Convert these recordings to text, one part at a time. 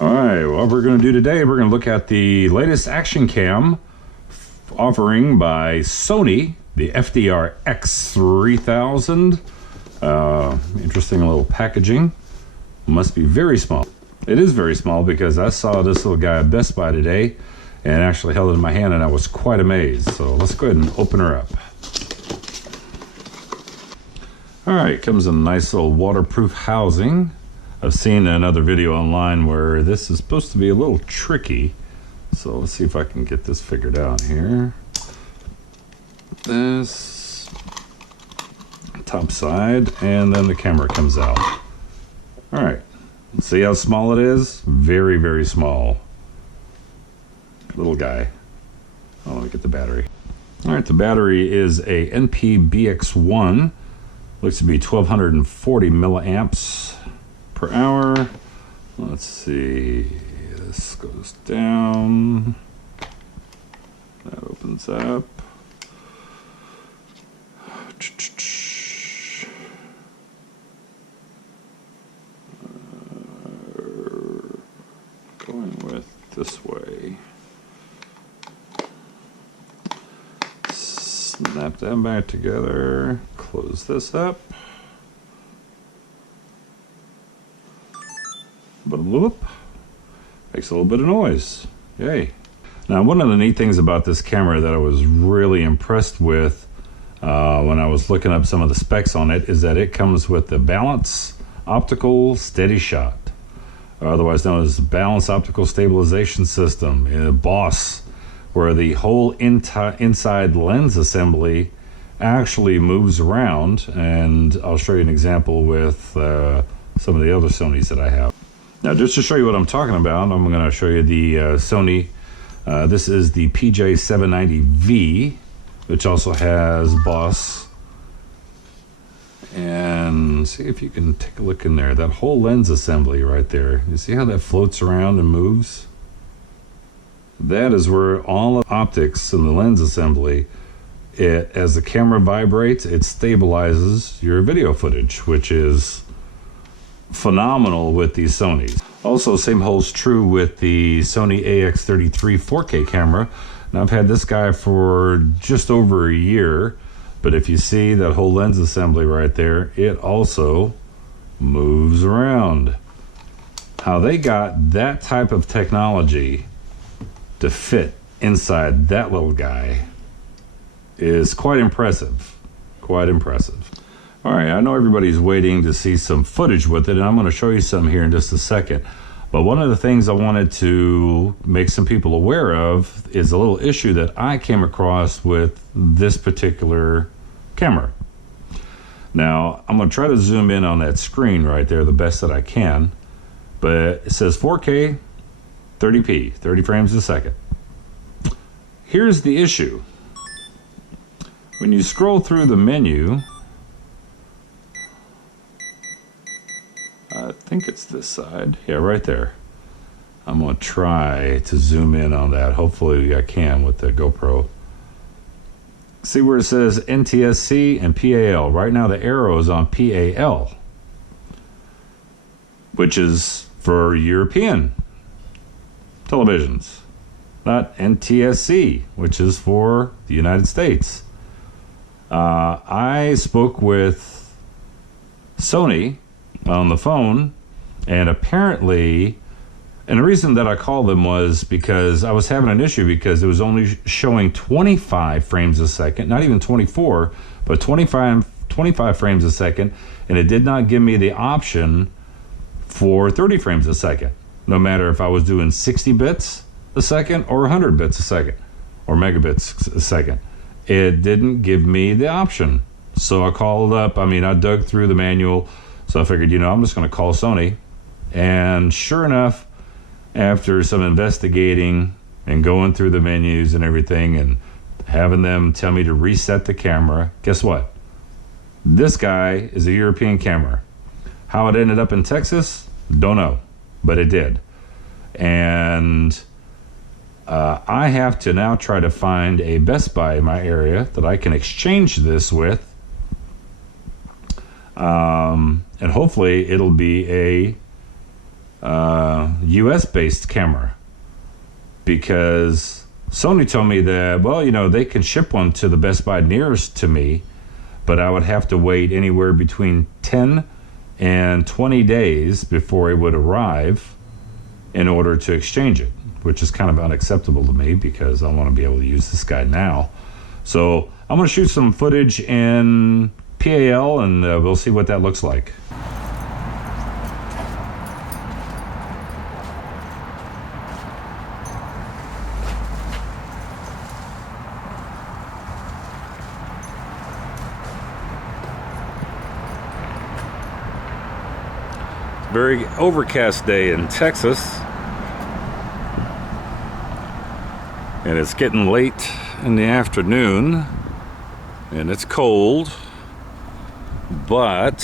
All right, what we're going to do today, we're going to look at the latest action cam offering by Sony, the FDR X3000. Interesting little packaging. Must be very small. It is very small because I saw this little guy at Best Buy today and actually held it in my hand and I was quite amazed. So let's go ahead and open her up. All right, it comes in a nice little waterproof housing. I've seen another video online where this is supposed to be a little tricky. So let's see if I can get this figured out here. This top side, and then the camera comes out. All right, see how small it is? Very, very small. Little guy. Oh, let me get the battery. All right, the battery is a NP-BX1. Looks to be 1240 milliamps per hour. Let's see, this goes down, that opens up. Going with this way. Snap that back together, close this up. Whoop, makes a little bit of noise. Yay. Now, one of the neat things about this camera that I was really impressed with when I was looking up some of the specs on it is that it comes with the Balance Optical Steady Shot, or otherwise known as the Balance Optical Stabilization System, BOSS, where the whole inside lens assembly actually moves around, and I'll show you an example with some of the other Sonys that I have. Now, just to show you what I'm talking about, I'm going to show you the Sony. This is the PJ790V, which also has BOSS. And see if you can take a look in there. That whole lens assembly right there. You see how that floats around and moves? That is where all the optics in the lens assembly, as the camera vibrates, it stabilizes your video footage, which is phenomenal with these Sonys. Also, same holds true with the Sony AX33 4K camera. Now, I've had this guy for just over a year, but if you see that whole lens assembly right there, it also moves around. How they got that type of technology to fit inside that little guy is quite impressive. Quite impressive. All right, I know everybody's waiting to see some footage with it, and I'm going to show you some here in just a second. But one of the things I wanted to make some people aware of is a little issue that I came across with this particular camera. Now, I'm going to try to zoom in on that screen right there the best that I can, but it says 4K 30p, 30 frames a second. Here's the issue. When you scroll through the menu, I think it's this side. Yeah, right there. I'm going to try to zoom in on that. Hopefully I can with the GoPro. See where it says NTSC and PAL. Right now the arrow is on PAL, which is for European televisions, not NTSC, which is for the United States. I spoke with Sony on the phone, and apparently, and the reason that I called them was because I was having an issue because it was only showing 25 frames a second, not even 24, but 25 frames a second, and it did not give me the option for 30 frames a second, no matter if I was doing 60 bits a second or 100 bits a second or megabits a second. It didn't give me the option. So I called up, I dug through the manual. So I figured, I'm just going to call Sony. And sure enough, after some investigating and going through the menus and everything and having them tell me to reset the camera, guess what? This guy is a European camera. How it ended up in Texas, don't know, but it did. And I have to now try to find a Best Buy in my area that I can exchange this with. And hopefully it'll be a US based camera, because Sony told me that, well, you know, they can ship one to the Best Buy nearest to me, but I would have to wait anywhere between 10 and 20 days before it would arrive in order to exchange it, which is kind of unacceptable to me because I want to be able to use this guy now. So I'm going to shoot some footage in PAL and we'll see what that looks like. Very overcast day in Texas, and it's getting late in the afternoon and it's cold, but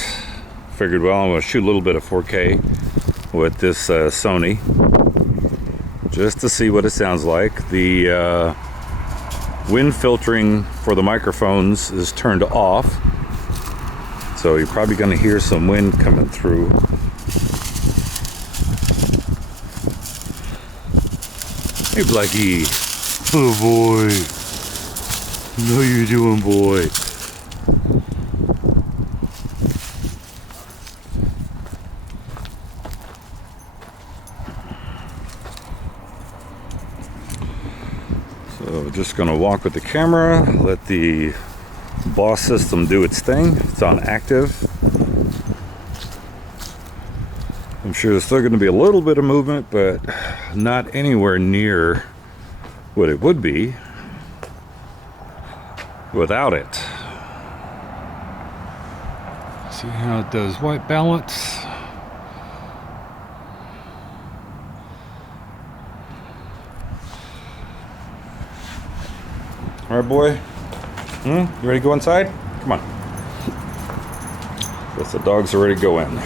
figured, well, I'm going to shoot a little bit of 4K with this Sony just to see what it sounds like. The wind filtering for the microphones is turned off, so you're probably going to hear some wind coming through. Hey, Blackie. Oh, boy. How you doing, boy? So, just going to walk with the camera, let the boss system do its thing. It's on active. I'm sure there's still going to be a little bit of movement, but not anywhere near what it would be without it. See how it does white balance. All right, boy. You ready to go inside? Come on. Guess the dogs are ready to go in.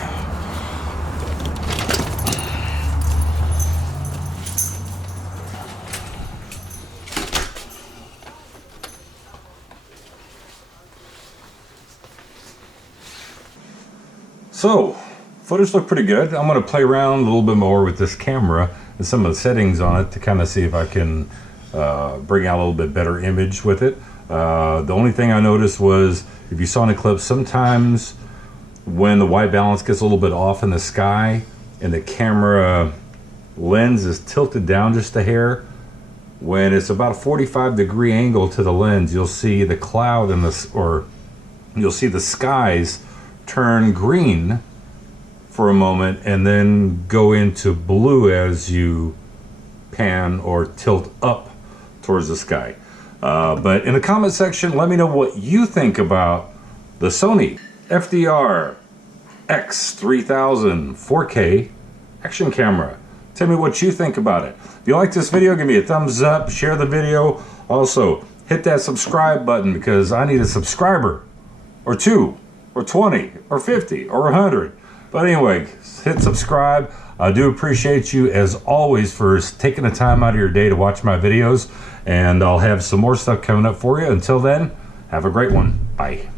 So, footage looked pretty good. I'm going to play around a little bit more with this camera and some of the settings on it to kind of see if I can bring out a little bit better image with it. The only thing I noticed was, if you saw in the clip, sometimes when the white balance gets a little bit off in the sky and the camera lens is tilted down just a hair, when it's about a 45-degree angle to the lens, you'll see the cloud in this, or you'll see the skies turn green for a moment and then go into blue as you pan or tilt up towards the sky. But in the comment section, let me know what you think about the Sony FDR X3000 4K action camera. Tell me what you think about it. If you like this video, give me a thumbs up, share the video. Also, hit that subscribe button because I need a subscriber or 2 or 20 or 50 or 100. But anyway, hit subscribe. I do appreciate you as always for taking the time out of your day to watch my videos, and I'll have some more stuff coming up for you. Until then, have a great one. Bye.